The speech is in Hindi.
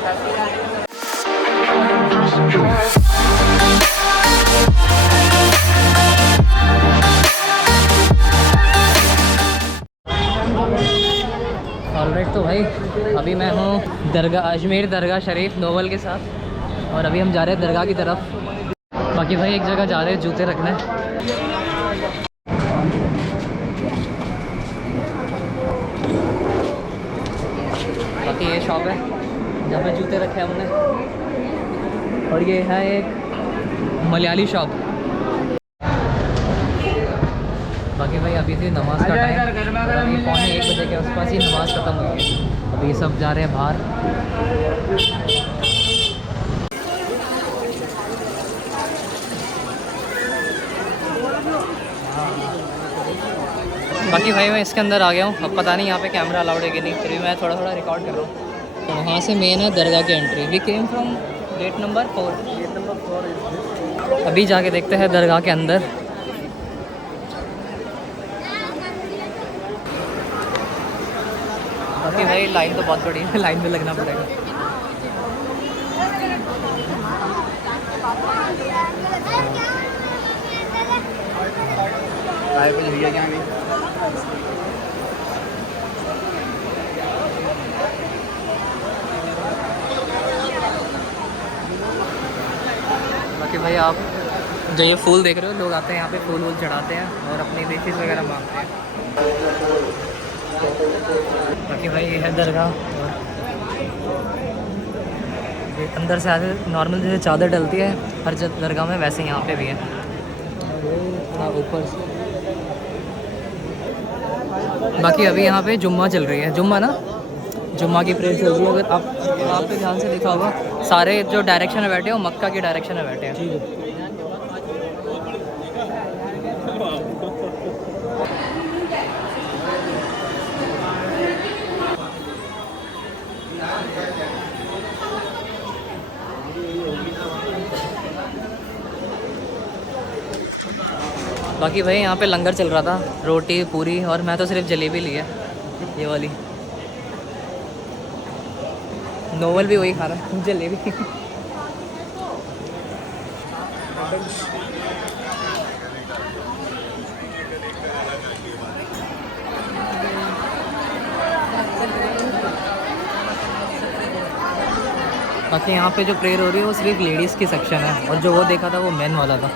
ऑलराइट, तो भाई अभी मैं हूँ दरगाह, अजमेर दरगाह शरीफ नोवल के साथ, और अभी हम जा रहे हैं दरगाह की तरफ। बाकी भाई एक जगह जा रहे हैं जूते रखने। बाकी ये शॉप है जहाँ पे जूते रखे हैं हमने, और ये है एक मलयाली शॉप। बाकी भाई अभी से नमाज़ का टाइम, अभी 1:45 के आसपास ही नमाज़ ख़त्म हुई है। अभी सब जा रहे हैं बाहर। बाकी भाई मैं इसके अंदर आ गया हूँ। अब पता नहीं यहाँ पे कैमरा अलाउड है कि नहीं, फिर भी मैं थोड़ा थोड़ा रिकॉर्ड कर रहा हूँ। तो वहाँ से मेन है दरगाह की entry. We came from gate number 4। अभी जाके देखते हैं दरगाह के अंदर। बाकी भाई लाइन तो बहुत बड़ी है, लाइन में लगना पड़ेगा। बाकी भाई आप जो ये फूल देख रहे हो, लोग आते हैं यहाँ पे फूल वूल चढ़ाते हैं और अपनी विशेष वगैरह मांगते हैं। बाकी भाई ये है दरगाह, और ये अंदर से आते नॉर्मल जैसे चादर डलती है हर दरगाह में, वैसे यहाँ पे भी है। थोड़ा ऊपर से बाकी अभी यहाँ पे जुम्मा चल रही है, जुम्मा ना, जुम्मा की प्रेयर चल रही है। अगर आप पे ध्यान से देखा होगा, सारे जो डायरेक्शन में बैठे हैं वो मक्का की डायरेक्शन में बैठे हैं। बाकी भाई यहाँ पे लंगर चल रहा था, रोटी पूरी, और मैं तो सिर्फ जलेबी ली है, ये वाली। नोवल भी वही खा रहा है, जलेबी। बाकी यहाँ पे जो प्रेयर हो रही है वो सिर्फ लेडीज़ की सेक्शन है, और जो वो देखा था वो मेन वाला था।